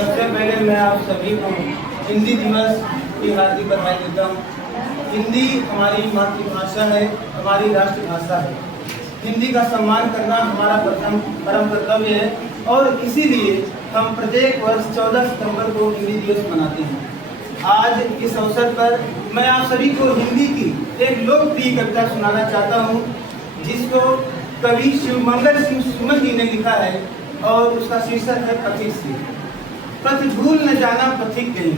सबसे पहले मैं आप सभी को हिंदी दिवस की हार्दिक बधाई देता हूँ। हिंदी हमारी मातृभाषा है, हमारी राष्ट्रभाषा है। हिंदी का सम्मान करना हमारा परम कर्तव्य है और इसीलिए हम प्रत्येक वर्ष 14 सितंबर को हिंदी दिवस मनाते हैं। आज इस अवसर पर मैं आप सभी को हिंदी की एक लोकप्रिय कविता सुनाना चाहता हूँ, जिसको कवि शिवमंगल सिंह सुमन जी ने लिखा है और उसका शीर्षक है पथिक सी। पथ भूल न जाना पथिक कहीं,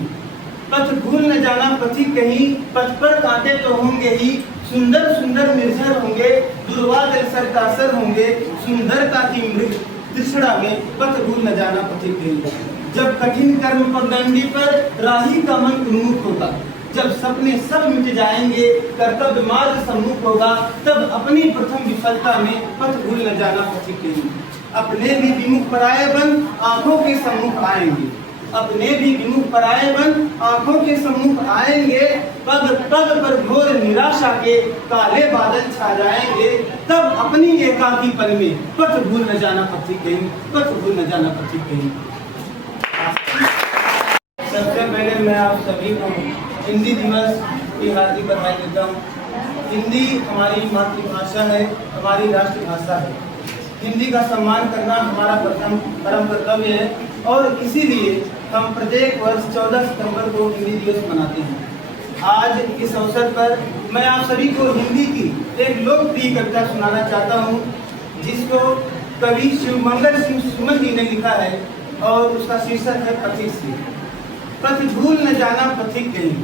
पथ भूल न जाना पथिक कहीं, पथ पर कांटे तो होंगे ही, सुंदर सुंदर निर्झर होंगे, दुर्वादल सरकासर होंगे, सुंदरता की मृग तृष्णा में पथ भूल न जाना पथिक कहीं। जब कठिन कर्म पगडंडी पर राही का मन उन्मुख होगा, जब सपने सब मिट जाएंगे, कर्तव्य मार्ग सम्मुख होगा, तब अपनी प्रथम विफलता में पथ भूल न जाना पथिक कहीं। अपने भी विमुख पराये बन आंखों के सम्मुख आएंगे, अपने भी विमुख पराये बन आंखों के सम्मुख आएंगे, पग पग पर घोर निराशा के काले बादल छा जाएंगे, तब अपनी एकाकी पल में पथ भूल न जाना पथिक कहीं, पथ भूल न जाना पथिक कहीं। सबसे पहले मैं आप सभी को हिंदी दिवस की हार्दिक बधाई देता हूँ। हिंदी हमारी मातृभाषा है, हमारी राष्ट्रभाषा है। हिंदी का सम्मान करना हमारा परम कर्तव्य है और इसीलिए हम प्रत्येक वर्ष 14 सितंबर को हिंदी दिवस मनाते हैं। आज इस अवसर पर मैं आप सभी को हिंदी की एक लोकप्रिय कविता सुनाना चाहता हूँ, जिसको कवि शिवमंगल सिंह सुमन जी ने लिखा है और उसका शीर्षक है पथिक सी। पथ भूल न जाना पथिक कहीं,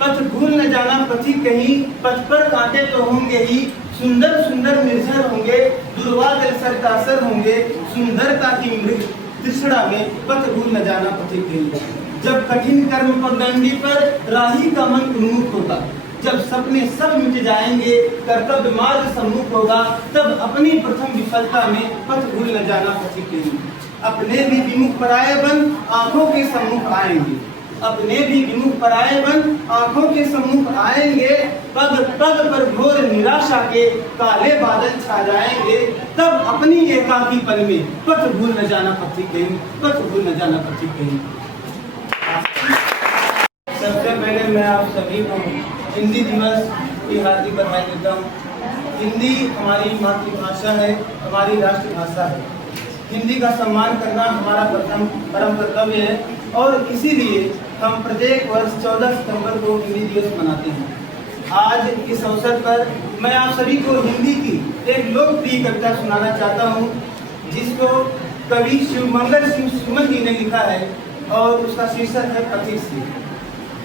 पथ भूल न जाना पथिक कहीं, पथ पर कांटे तो होंगे ही, सुंदर सुंदर निर्झर होंगे, दुर्वादल सरकासर होंगे, सुंदरता की मृग तृष्णा में पथ भूल न जाना पथिक कहीं। जब कठिन कर्म पगडंडी पर राही का मन उन्मुख होगा, जब सपने सब मिट जाएंगे, कर्तव्य मार्ग सम्मुख होगा, तब अपनी प्रथम विफलता में पथ भूल न जाना पथिक कहीं। अपने भी विमुख पराये बन आंखों के सम्मुख आएंगे, अपने भी विमुख पराये बन आंखों के सम्मुख आएंगे, पग पग पर घोर निराशा के काले बादल छा जाएंगे, तब अपनी एकाकी पल में पथ भूल न जाना पथिक कहीं, पथ भूल न जाना पथिक कहीं। सबसे पहले मैं आप सभी को हिंदी दिवस की हार्दिक बधाई देता हूँ। हिंदी हमारी मातृभाषा है, हमारी राष्ट्रभाषा है। हिंदी का सम्मान करना हमारा परम कर्तव्य है और इसीलिए हम प्रत्येक वर्ष 14 सितंबर को हिंदी दिवस मनाते हैं। आज इस अवसर पर मैं आप सभी को हिंदी की एक लोकप्रिय कविता सुनाना चाहता हूँ, जिसको कवि शिवमंगल सिंह सुमन जी ने लिखा है और उसका शीर्षक है पथिक सी।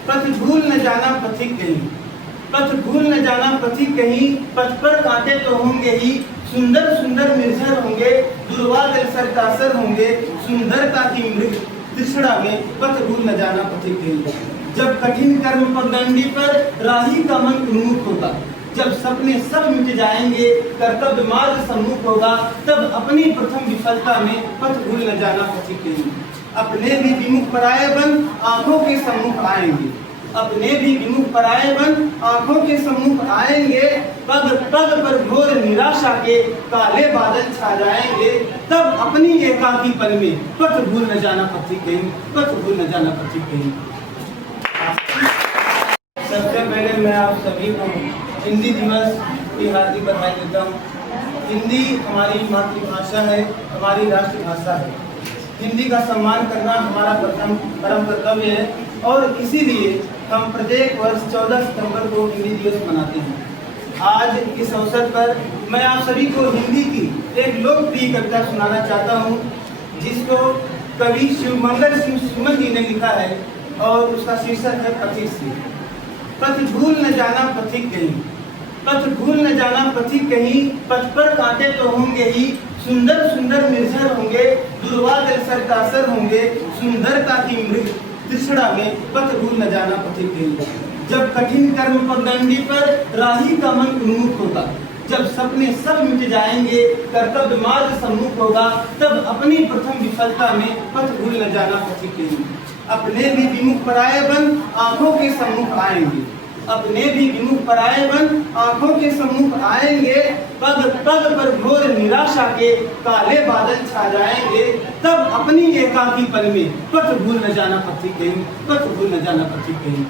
पथ भूल न जाना पथिक कहीं, पथ भूल न जाना पथिक कहीं, पथ पर कांटे तो होंगे ही, सुंदर सुंदर निर्झर होंगे, दुर्वादल सरकासर होंगे, सुंदरता की मृग तृष्णा में पथ भूल न जाना पथिक कहीं। जब कठिन कर्म पगडंडी पर राही का मन उन्मुख होगा, जब सपने सब मिट जाएंगे, कर्तव्य मार्ग सम्मुख होगा, तब अपनी प्रथम विफलता में पथ भूल न जाना पथिक कहीं। अपने भी विमुख पराये बन आंखों के सम्मुख आएंगे, अपने भी विमुख पराये बन आंखों के सम्मुख आएंगे, पग पग पर घोर निराशा के काले बादल छा जाएंगे, तब अपनी एकाकी पल में पथ भूल न जाना पथिक कहीं, पथ भूल न जाना पथिक कहीं। सबसे पहले मैं आप सभी को हिंदी दिवस की हार्दिक बधाई देता हूँ। हिंदी हमारी मातृभाषा है, हमारी राष्ट्रभाषा है। हिंदी का सम्मान करना हमारा परम कर्तव्य है और इसीलिए हम प्रत्येक वर्ष 14 सितंबर को हिंदी दिवस मनाते हैं। आज इस अवसर पर मैं आप सभी को हिंदी की एक लोकप्रिय कविता सुनाना चाहता हूँ, जिसको कवि शिवमंगल सिंह सुमन जी ने लिखा है और उसका शीर्षक है पथिक सी। पथ भूल न जाना पथिक कहीं, पथ भूल न जाना पथिक कहीं, पथ पर कांटे तो होंगे ही, सुंदर सुंदर निर्झर होंगे, दुर्वादल सरकासर होंगे, सुंदरता की मृग तृष्णा में पथ भूल न जाना पथिक कहीं। जब कठिन कर्म पगडंडी पर राही का मन उन्मुख होगा, जब सपने सब मिट जाएंगे, कर्तव्य मार्ग सम्मुख होगा, तब अपनी प्रथम विफलता में पथ भूल न जाना पथिक कहीं। अपने भी विमुख पराये बन आंखों के सम्मुख आएंगे, अपने भी विमुख पराये बन आंखों के सम्मुख आएंगे। पग पग पर घोर निराशा के काले बादल छा जाएंगे। तब अपनी एकाकीपन में पथ भूल न जाना पथी कहीं, पथ भूल न जाना पथी कहीं।